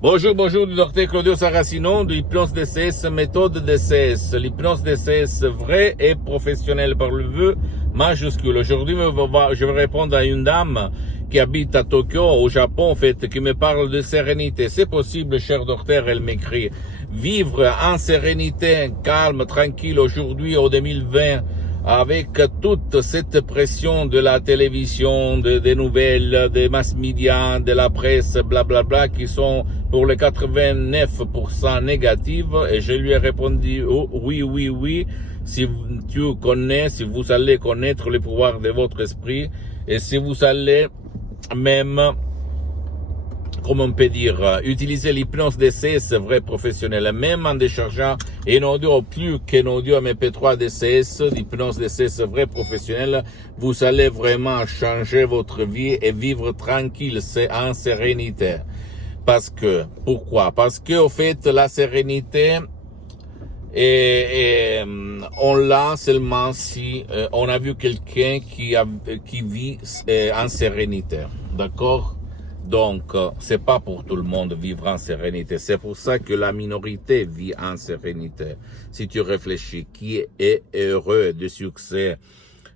Bonjour, bonjour, du docteur Claudio Saracino, de l'hypnose DCS, méthode DCS. L'hypnose DCS vraie et professionnelle par le vœu majuscule. Aujourd'hui, je vais répondre à une dame qui habite à Tokyo, au Japon, en fait, qui me parle de sérénité. C'est possible, cher docteur, elle m'écrit. Vivre en sérénité, calme, tranquille, aujourd'hui, au 2020, avec toute cette pression de la télévision, des nouvelles, des mass médias, de la presse, blablabla, qui sont pour les 89% négatives. Et je lui ai répondu, oh, oui, oui, oui, si si vous allez connaître le pouvoir de votre esprit, et si vous allez même, comme on peut dire, utiliser l'hypnose DCS vrai professionnel, même en déchargeant un audio plus qu'un audio MP3 DCS, l'hypnose DCS vrai professionnel, vous allez vraiment changer votre vie et vivre tranquille, c'est en sérénité. Pourquoi? Parce que, au fait, la sérénité, on l'a seulement si on a vu quelqu'un qui vit en sérénité, d'accord? Donc, c'est pas pour tout le monde vivre en sérénité. C'est pour ça que la minorité vit en sérénité. Si tu réfléchis, qui est heureux de succès,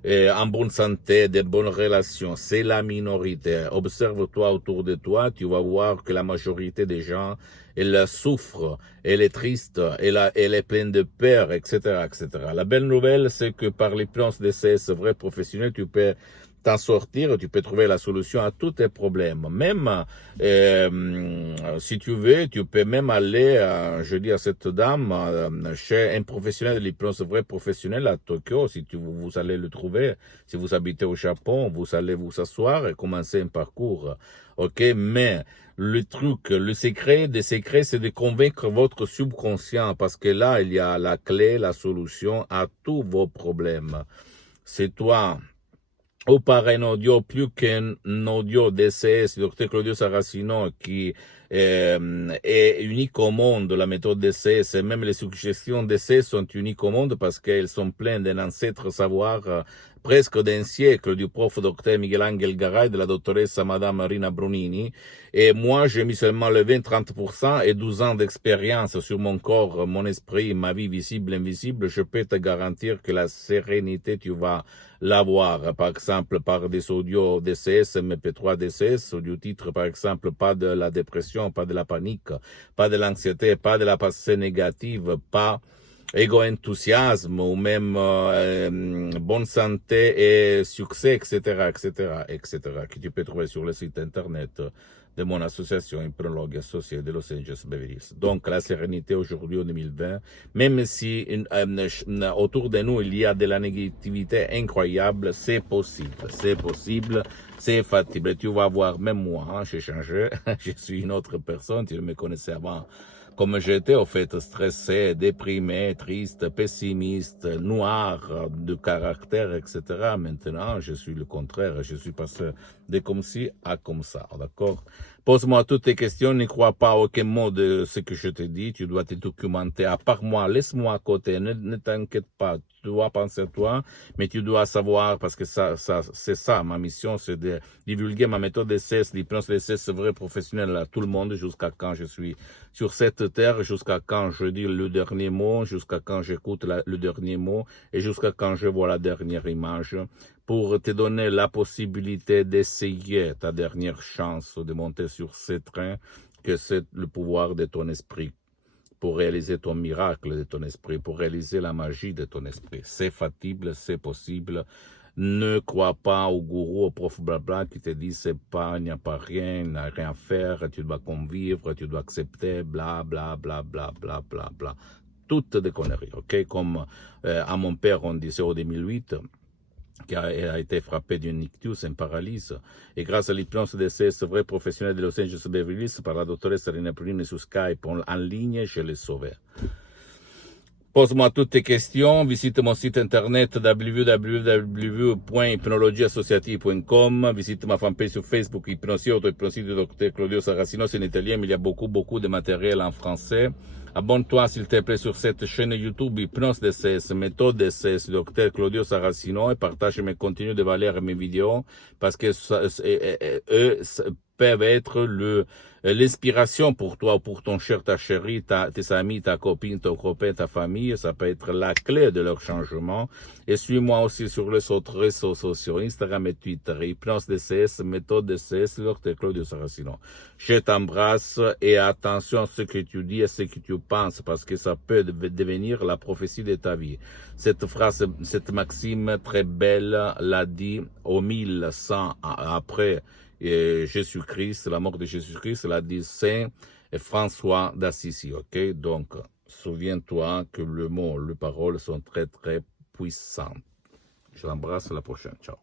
en bonne santé, de bonnes relations, c'est la minorité. Observe-toi autour de toi, tu vas voir que la majorité des gens, elle souffre, elle est triste, elle est pleine de peur, etc., etc. La belle nouvelle, c'est que par l'hypnose DCS vrai professionnel, tu peux t'en sortir, tu peux trouver la solution à tous tes problèmes. Même si tu veux, tu peux même aller, je dis à cette dame, chez un professionnel de l'hypnose vrai professionnel à Tokyo, si vous allez le trouver. Si vous habitez au Japon, vous allez vous asseoir et commencer un parcours. Ok, mais le truc, le secret des secrets, c'est de convaincre votre subconscient, parce que là, il y a la clé, la solution à tous vos problèmes. C'est toi, ou par un audio plus qu'un audio DCS, Dr Claudio Saracino, qui est unique au monde, la méthode DCS, et même les suggestions DCS sont uniques au monde parce qu'elles sont pleines d'un ancêtre savoir presque d'un siècle du prof Dr Miguel Angel Garay, de la doctoresse Madame Marina Brunini. Et moi, j'ai mis seulement le 20-30% et 12 ans d'expérience sur mon corps, mon esprit, ma vie visible, invisible. Je peux te garantir que la sérénité, tu vas l'avoir, par exemple, par des audios DCS, MP3 DCS, audio titre, par exemple, pas de la dépression, pas de la panique, pas de l'anxiété, pas de la pensée négative, pas égo-enthousiasme ou même bonne santé et succès, etc., etc., etc., que tu peux trouver sur le site internet de mon association Hypnologue associée de Los Angeles Beverly Hills. Donc, la sérénité aujourd'hui en 2020, même si autour de nous il y a de la négativité incroyable, c'est possible, c'est factible. Tu vas voir, même moi, hein, j'ai changé, je suis une autre personne, tu me connaissais avant. Comme j'étais, au fait, stressé, déprimé, triste, pessimiste, noir de caractère, etc. Maintenant, je suis le contraire. Je suis passé de comme ci à comme ça, d'accord? Pose-moi toutes tes questions. Ne crois pas à aucun mot de ce que je te dis. Tu dois te documenter. À part moi, laisse-moi à côté. Ne t'inquiète pas. Tu dois penser à toi, mais tu dois savoir, parce que c'est ça, ma mission, c'est de divulguer ma méthode d'essai, l'hypnose d'essai, c'est vrai professionnel à tout le monde, jusqu'à quand je suis sur cette terre, jusqu'à quand je dis le dernier mot, jusqu'à quand j'écoute le dernier mot, et jusqu'à quand je vois la dernière image, pour te donner la possibilité d'essayer ta dernière chance de monter sur ce train, que c'est le pouvoir de ton esprit, pour réaliser ton miracle de ton esprit, pour réaliser la magie de ton esprit. C'est factible, c'est possible. Ne crois pas au gourou, au prof blabla qui te dit c'est pas, il n'y a pas rien, il n'y a rien à faire, tu dois convivre, tu dois accepter, bla bla bla bla bla bla bla. Toutes des conneries, ok? Comme à mon père on disait au 2008, qui a été frappé d'une ictus, une paralyse. Et grâce à l'hypnose DCS vrai professionnel de Los Angeles Beverly Hills par la doctoresse Serena Bruni sur Skype en ligne, je l'ai sauvé. Pose-moi toutes tes questions, visite mon site internet www.hypnologieassociative.com, visite ma fanpage sur Facebook, Hypnosie, auto-hypnosie du Dr Claudio Saracino, c'est en italien, mais il y a beaucoup de matériel en français. Abonne-toi s'il te plaît sur cette chaîne YouTube Hypnose DCS, méthode DCS, Dr Claudio Saracino, et partage mes contenus de valeur et mes vidéos, parce que eux peuvent être l'inspiration pour toi, pour ton cher, ta chérie, tes amis, ta copine, ton copain, ta famille. Ça peut être la clé de leur changement. Et suis-moi aussi sur les autres réseaux sociaux, Instagram et Twitter, Hypnose DCS, méthode DCS, Dr. Claudio Saracino. Je t'embrasse et attention à ce que tu dis et ce que tu penses, parce que ça peut devenir la prophétie de ta vie. Cette phrase, cette maxime très belle l'a dit au 1100 après Jésus-Christ, la mort de Jésus-Christ, l'a dit Saint François d'Assisi, ok? Donc, souviens-toi que le mot, les paroles sont très, très puissantes. Je t'embrasse, à la prochaine. Ciao.